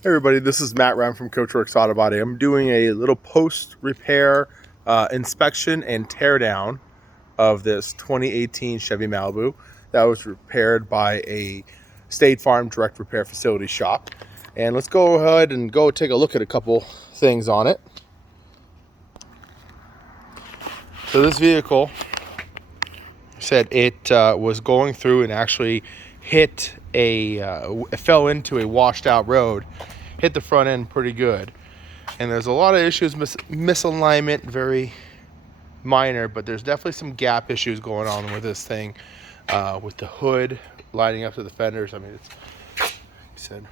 Hey everybody, this is Matt Ryan from Coachworks Auto Body. I'm doing a little post-repair inspection and teardown of this 2018 Chevy Malibu that was repaired by a State Farm direct repair facility shop. And let's go ahead and go take a look at a couple things on it. So this vehicle said it was going through and actually hit fell into a washed out road, hit the front end pretty good. And there's a lot of issues, misalignment, very minor, but there's definitely some gap issues going on with this thing, with the hood lining up to the fenders. I mean, it's, like I said,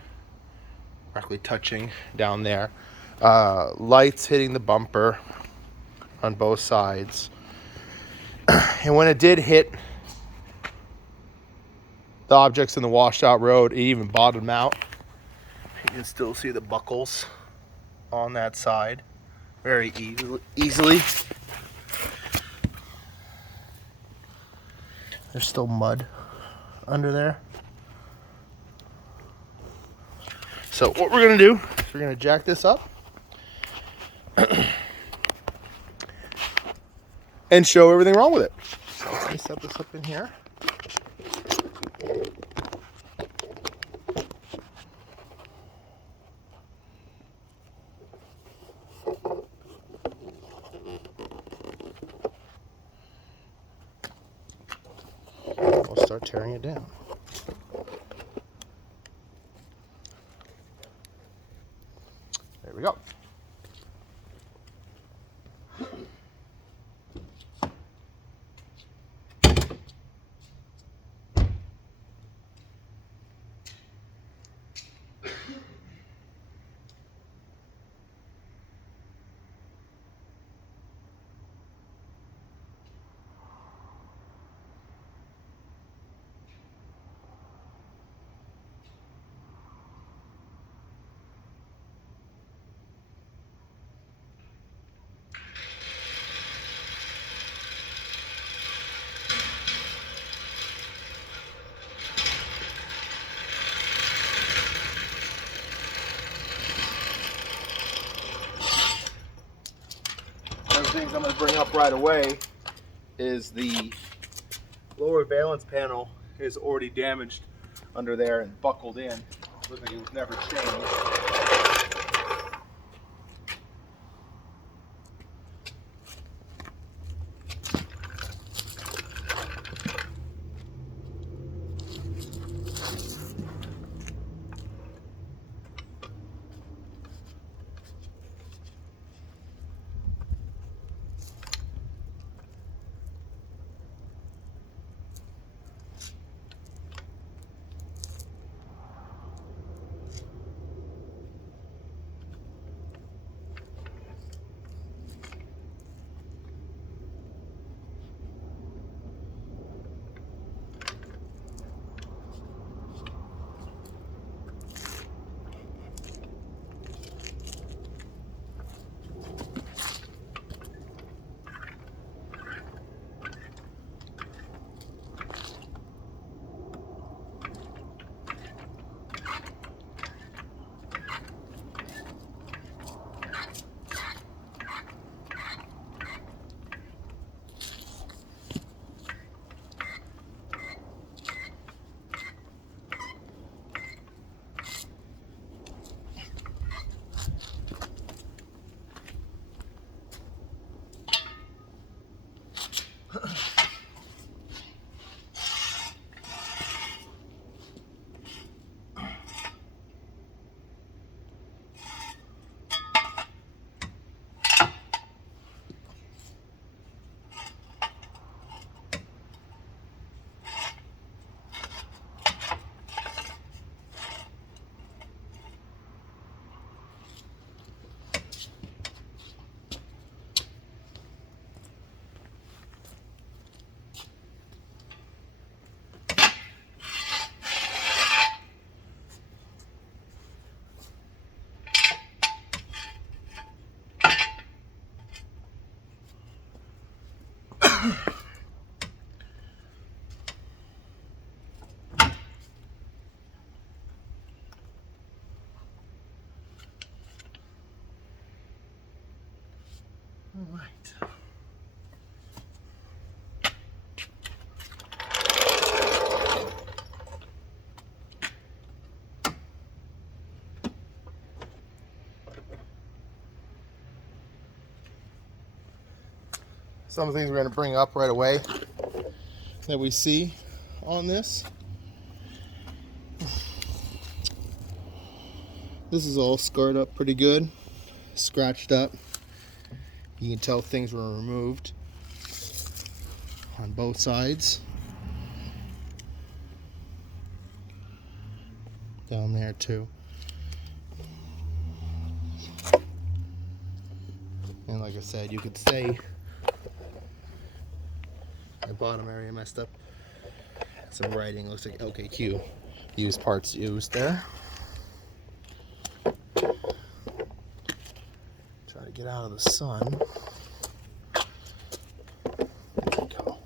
directly touching down there. Lights hitting the bumper on both sides. And when it did hit the objects in the washed out road, it even bottomed out. You can still see the buckles on that side very easily. There's still mud under there. So what we're gonna do is we're gonna jack this up and show everything wrong with it. So let me set this up in here. We'll start tearing it down. There we go. One of the things I'm going to bring up right away is the lower valence panel is already damaged under there and buckled in. Looks like it was never changed. All right. Some of the things we're going to bring up right away that we see on this. This is all scarred up pretty good, scratched up. You can tell things were removed on both sides. Down there too. And like I said, you could say the bottom area messed up. Some writing looks like LKQ. Used parts used there. Try to get out of the sun. There we go.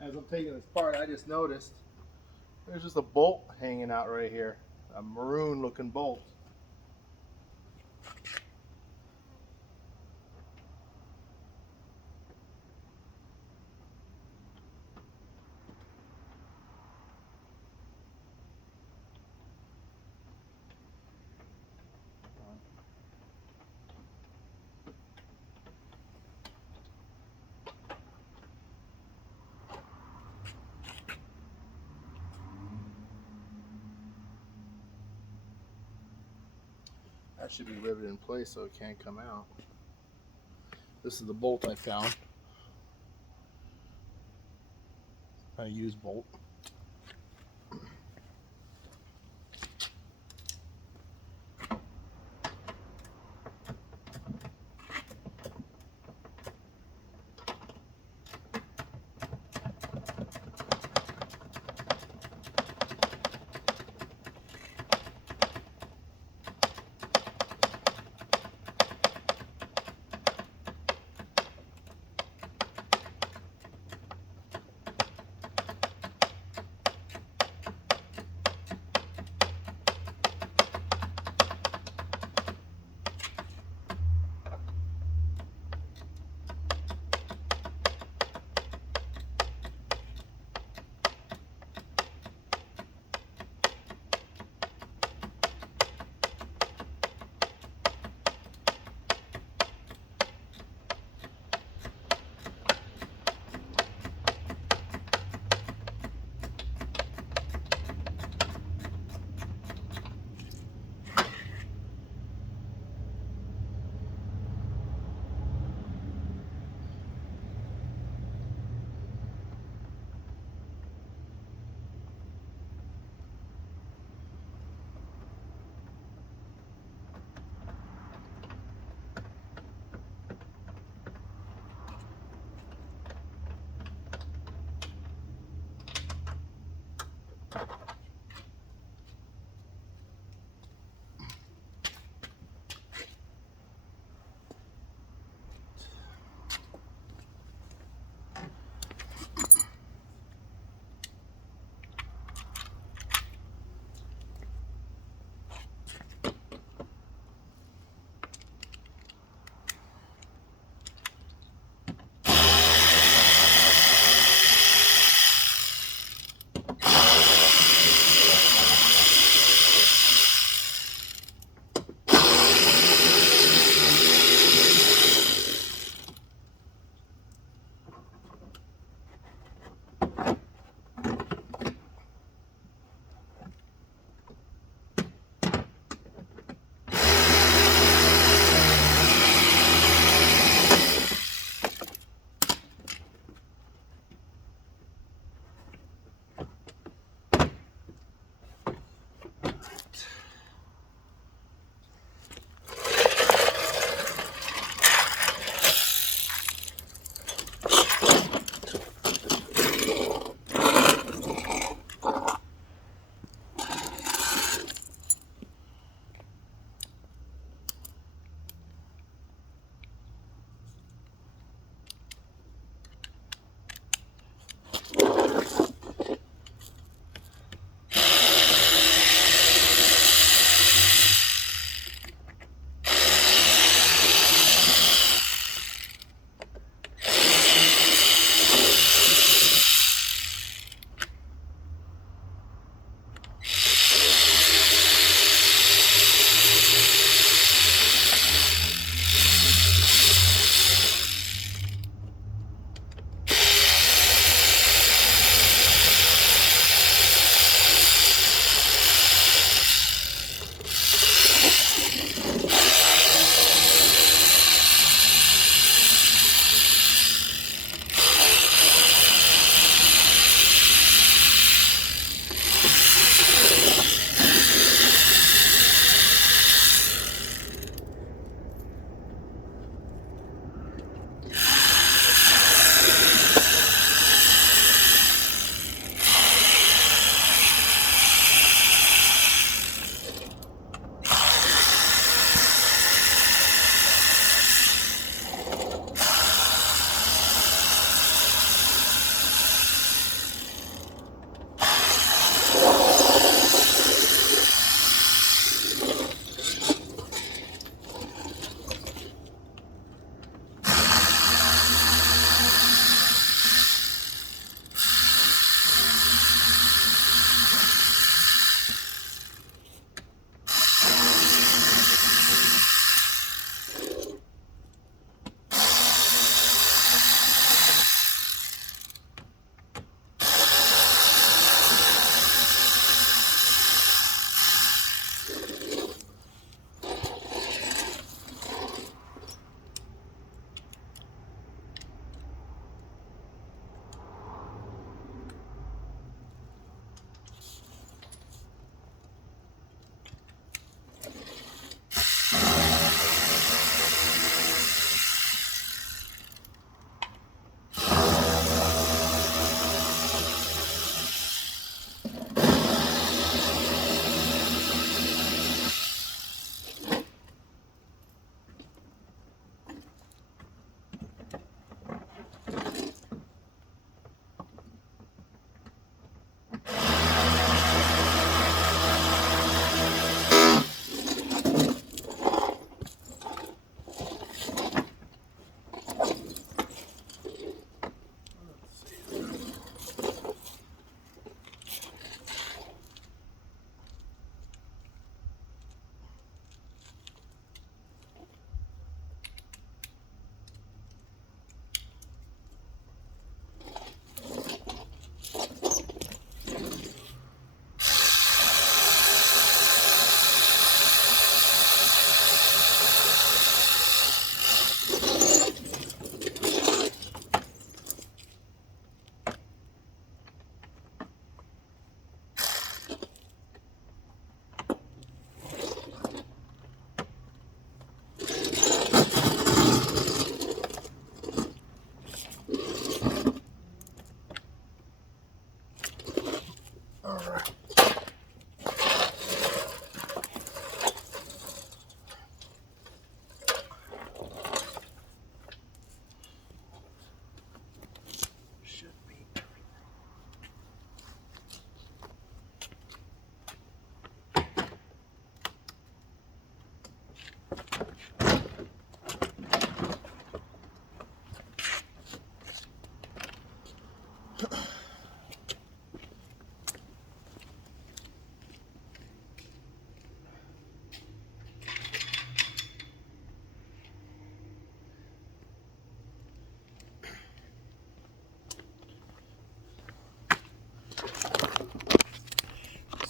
As I'm taking this apart, I just noticed there's just a bolt hanging out right here, a maroon looking bolt. That should be riveted in place so it can't come out. This is the bolt I found. A used bolt.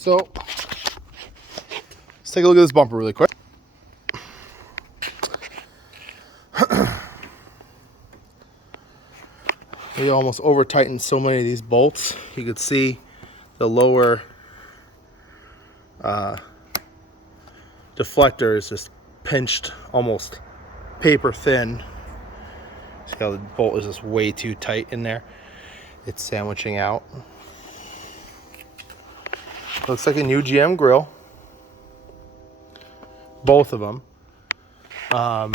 So let's take a look at this bumper really quick. We almost over tightened so many of these bolts. You could see the lower deflector is just pinched almost paper thin. See how the bolt is just way too tight in there. It's sandwiching out. Looks like a new GM grill. Both of them. I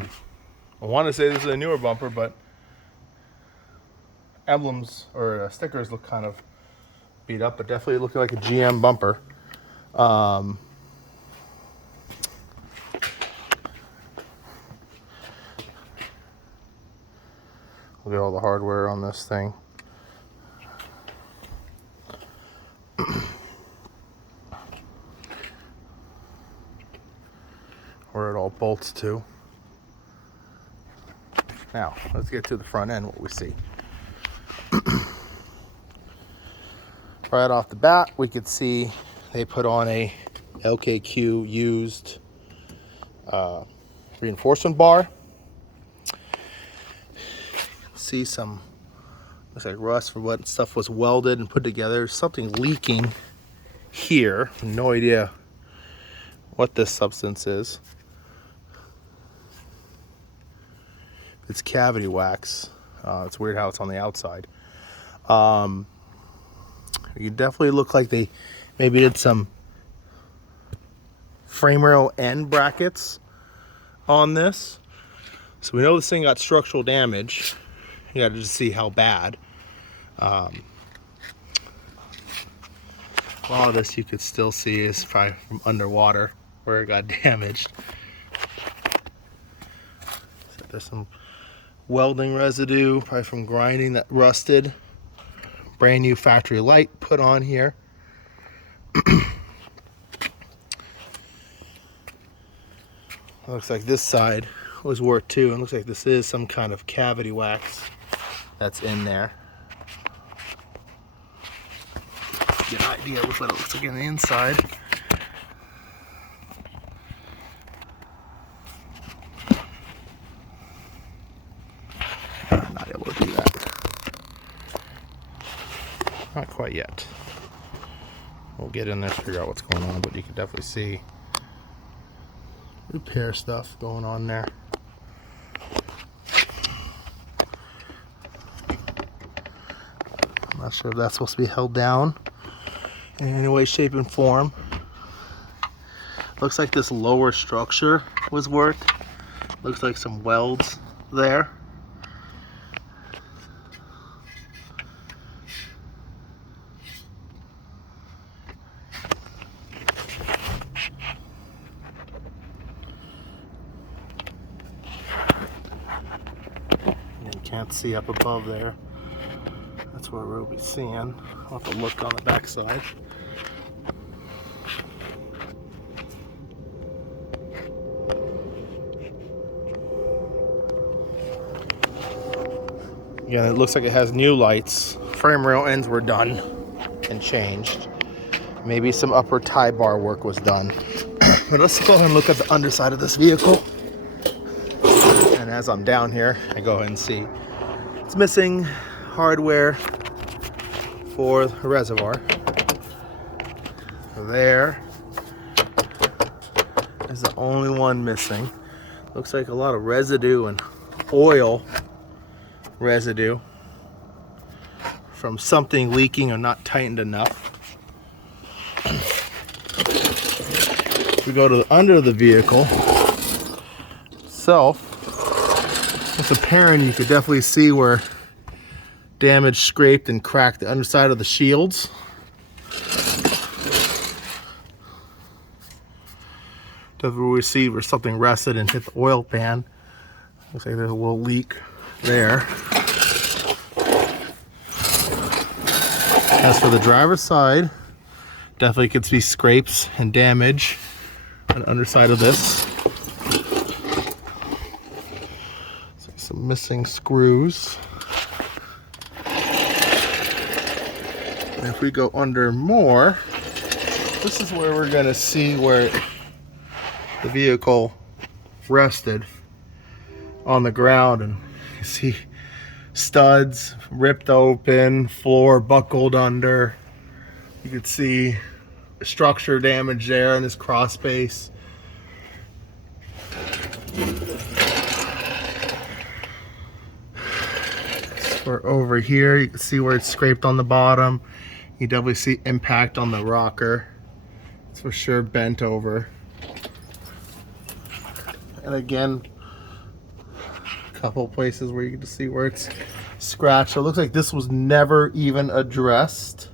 want to say this is a newer bumper, but emblems or stickers look kind of beat up, but definitely looking like a GM bumper. Look at all the hardware on this thing. Where it all bolts to. Now, let's get to the front end, what we see. Right off the bat, we could see they put on a LKQ used reinforcement bar. See some, looks like rust for what stuff was welded and put together. Something leaking here. No idea what this substance is. It's cavity wax. It's weird how it's on the outside. You definitely look like they maybe did some frame rail end brackets on this. So we know this thing got structural damage. You got to just see how bad. A lot of this you could still see is probably from underwater where it got damaged. So there's some welding residue, probably from grinding that rusted. Brand new factory light put on here. Looks like this side was work too, and looks like this is some kind of cavity wax that's in there. Get an idea of what it looks like on the inside. I'm not able to do that. Not quite yet. We'll get in there to figure out what's going on, but you can definitely see repair stuff going on there. I'm not sure if that's supposed to be held down in any way, shape, and form. Looks like this lower structure was worked. Looks like some welds there. Can't see up above there. That's where we'll be seeing. I'll have to look on the back side. Again, it looks like it has new lights. Frame rail ends were done and changed. Maybe some upper tie bar work was done. But let's go ahead and look at the underside of this vehicle. And as I'm down here, I go ahead and see it's missing hardware for the reservoir. There is the only one missing. Looks like a lot of residue and oil residue from something leaking or not tightened enough. If we go to the under of the vehicle itself, it's apparent you could definitely see where damage scraped and cracked the underside of the shields. Definitely see where something rested and hit the oil pan. Looks like there's a little leak there. As for the driver's side, definitely could see scrapes and damage on the underside of this. Some missing screws. And if we go under more, This is where we're gonna see where the vehicle rested on the ground, and you see studs ripped open, floor buckled under. You can see structure damage there in this cross space. For over here, you can see where it's scraped on the bottom. You definitely see impact on the rocker. It's for sure bent over. And again, a couple places where you can see where it's scratched. So it looks like this was never even addressed.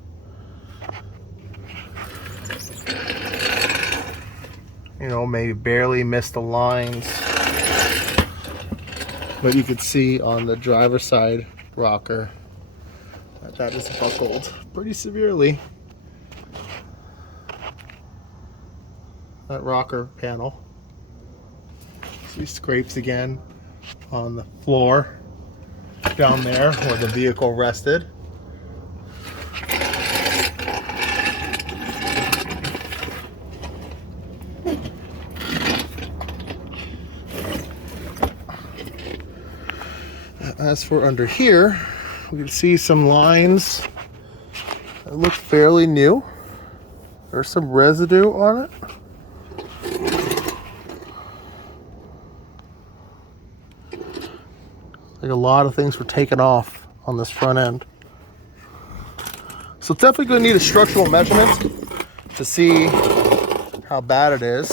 You know, maybe barely missed the lines. But you can see on the driver's side rocker that is buckled pretty severely. That rocker panel. See scrapes again on the floor down there where the vehicle rested. As for under here, we can see some lines that look fairly new. There's some residue on it. Like a lot of things were taken off on this front end. So it's definitely going to need a structural measurement to see how bad it is.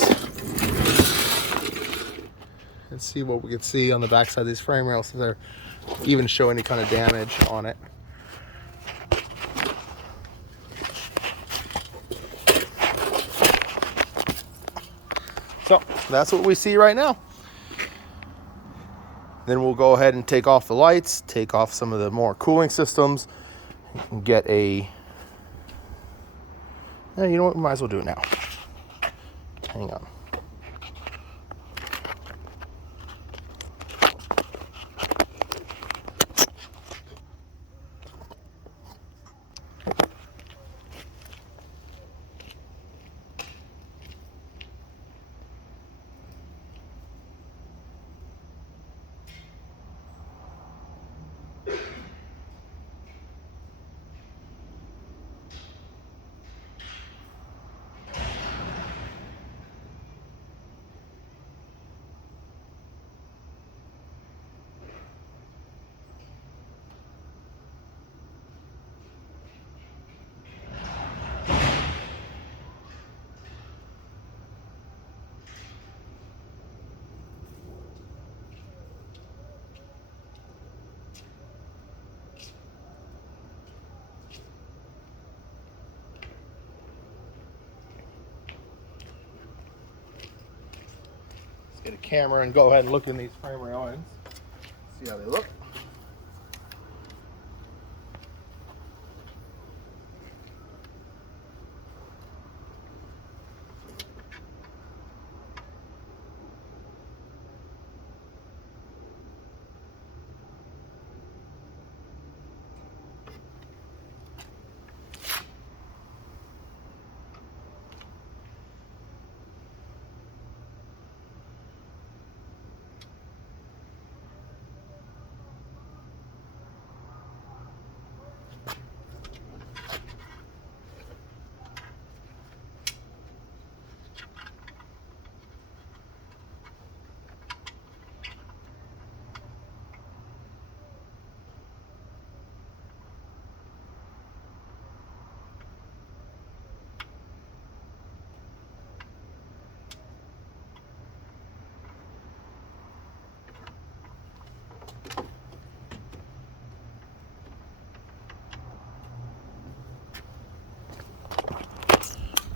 And see what we can see on the backside of these frame rails if they're even show any kind of damage on it. So that's what we see right now. Then we'll go ahead and take off the lights, take off some of the more cooling systems, and get a, you know what, we might as well do it now. Hang on. Get a camera and go ahead and look in these frame rail ends. See how they look.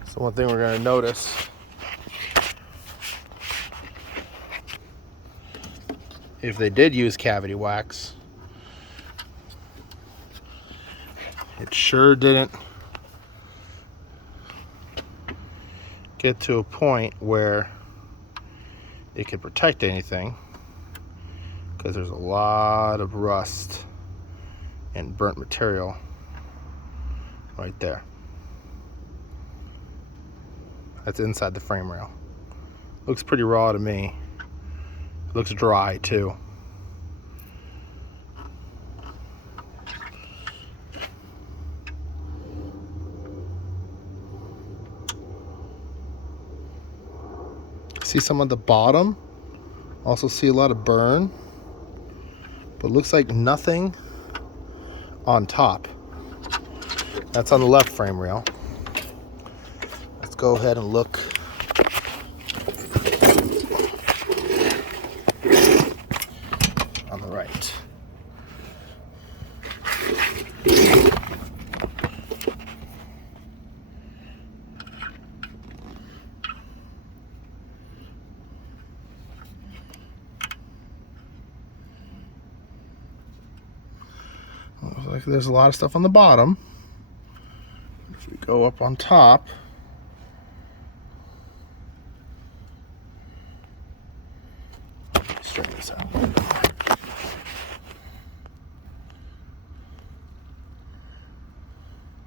So one thing we're going to notice, if they did use cavity wax, it sure didn't get to a point where it could protect anything, because there's a lot of rust and burnt material right there. that's inside the frame rail. Looks pretty raw to me. Looks dry too. See some at the bottom. Also see a lot of burn. But looks like nothing on top. That's on the left frame rail. Let's go ahead and look on the right. Looks like there's a lot of stuff on the bottom. If we go up on top, straighten this out.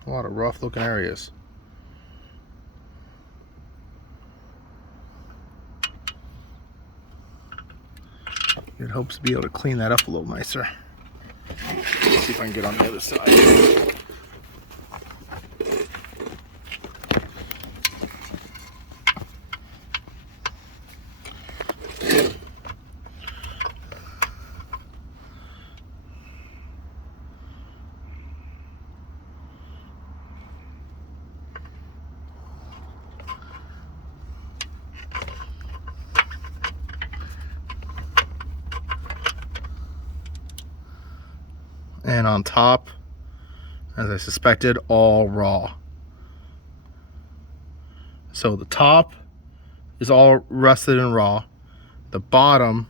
A lot of rough looking areas. It hopes to be able to clean that up a little nicer. Let's see if I can get on the other side. And on top, as I suspected, all raw. So the top is all rusted and raw. The bottom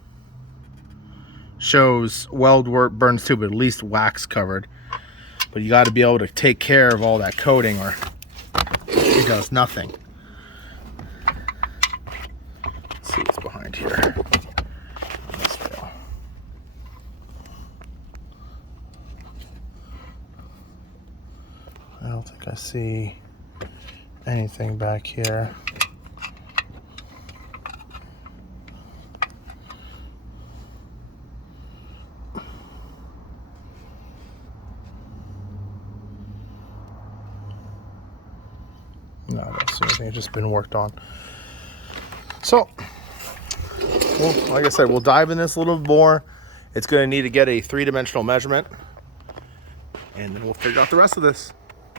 shows weld work burns too, but at least wax covered. But you got to be able to take care of all that coating or it does nothing. Let's see what's behind here. I don't think I see anything back here. No, I don't see anything. It's just been worked on. So, well, like I said, we'll dive in this a little more. It's going to need to get a 3-dimensional measurement, and then we'll figure out the rest of this.